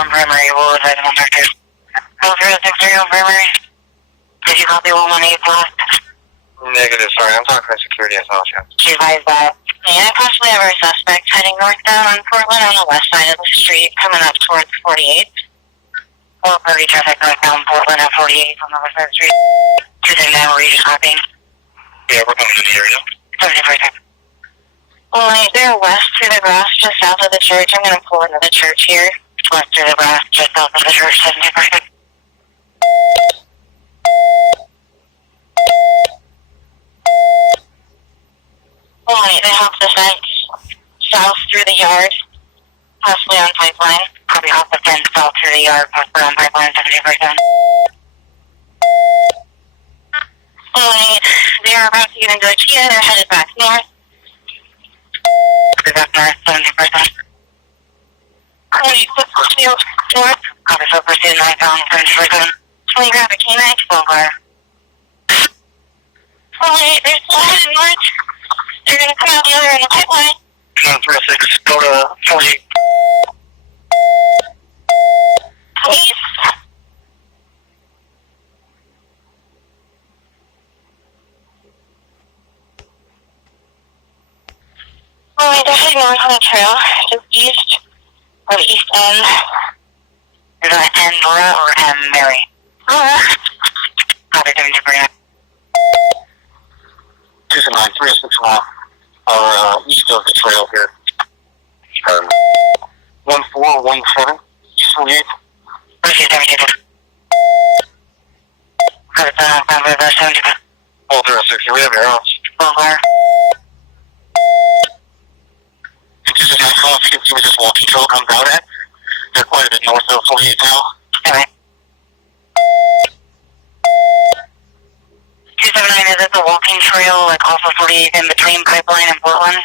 on primary, what was item on there too? 063 on primary. Did you copy 118 block? Negative, sorry, I'm talking to security as well, yeah. She advised that. Yeah, I possibly have our suspect heading northbound on Portland on the west side of the street, coming up towards 48th. Well, 30 traffic northbound Portland at 48th on the west side of the street. 239, were you just copying? Yeah, we're coming to the area. 70%. Well, they're west through the grass, just south of the church. I'm going to pull into the church here. West through the grass, just south of the church, 70%. Well, they hop the fence south through the yard, possibly on pipeline. Probably hop the fence south through the yard, possibly on pipeline, 70%. Well, they are about to get into a Kia. They're headed back north. They're back north, 70%. North. Copy, so proceed northbound, 70%. Can you grab a K9 phone car? Well, they're still headed north. They're going to come out the other end of the pipeline. 306, go to 48. Please. Well, they're heading north on the trail, just east, or the east end. Is that N Nora or M Mary? Nora. Copy, 70%. 209, 306 mile. East of the trail here. 1417, East 48th. Proceed, 70%. Copy, 70%. All 306, we have arrows. Phone car. This is my call, if you can see where this walking trail comes out at. They're quite a bit north of 48 now. Alright. 279, is it the walking trail, like off of 48 in between Pipeline and Portland?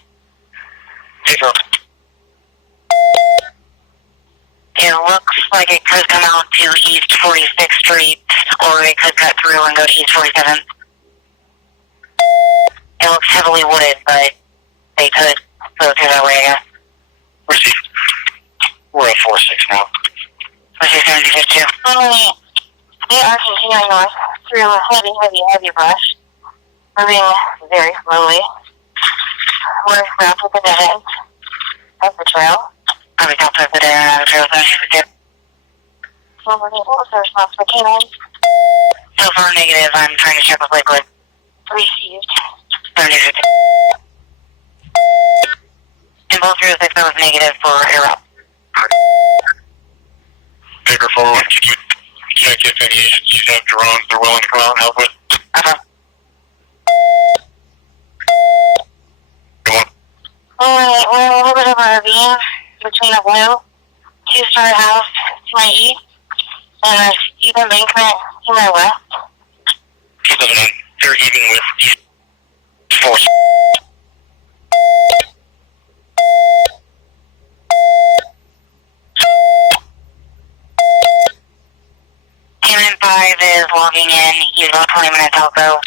Take her. It looks like it could come out to East 46th Street, or it could cut through and go to East 47th. It looks heavily wooded, but they could go through that way, I guess. Proceed. We're at 46 now. Proceed, 7052. They are continuing north through heavy brush, moving very slowly. We're wrapped with the dead end of the trail. Probably top of the dead end of the trail, 7052. What was the response for K9? So far negative, I'm trying to check with liquid. Received. 7052. And both 306, that was negative for air up. Bigger forward, you can check if any agencies have drones they're willing to come out and help with. Go on. Alright, we're in a little bit of a ravine between a blue two-story house to my east and a steep embankment to my west. 279, you're even with East 4. Human 5 is logging in. He's about 20 minutes out though.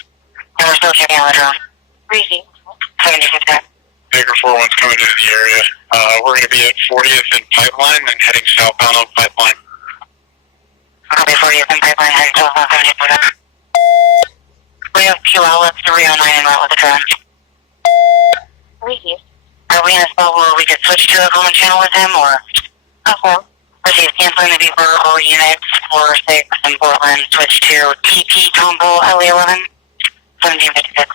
And we're still checking out the drone. Breezy. 76. Bigger 4-1's coming into the area. We're going to be at 40th and Pipeline and heading southbound on Pipeline. Copy, 40th and Pipeline heading southbound, 70%. We have 2 outlets, 309 en route with the drone. Breezy. Are we in a spot where we could switch to a common channel with him, or? Okay. Receive canceling the beeper, all units, 4-6 in Portland, switch to TP combo LE11, 1756.